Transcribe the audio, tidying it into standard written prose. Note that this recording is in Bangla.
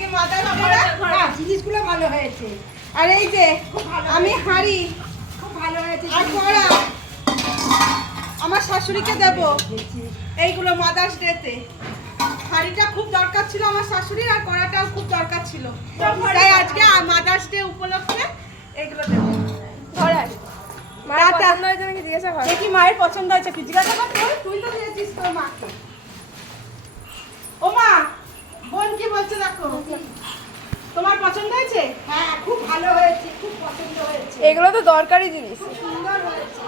আজকে মাদার জিনিসগুলো ভালো হয়েছে। আর এই যে আমি হাঁড়ি খুব ভালো হয়েছে। আর কড়া আমার শাশুড়িকে দেব এইগুলো মাদার্স ডেতে। হাঁড়িটা খুব দরকার ছিল আমার শাশুড়ির, আর কড়াটাও খুব দরকার ছিল, তাই আজকে মাদার্স ডে উপলক্ষে এগুলো দেব। দেখি মায়ের পছন্দ হয়েছে কি, জিজ্ঞাসা কর। তুই তো দিয়েছিস তোর মাকে। ও মা, বোন কি বলছে দেখো, তোমার পছন্দ হয়েছে? হ্যাঁ, খুব ভালো হয়েছে, খুব পছন্দ হয়েছে। এগুলো তো দরকারি জিনিস। সুন্দর হয়েছে।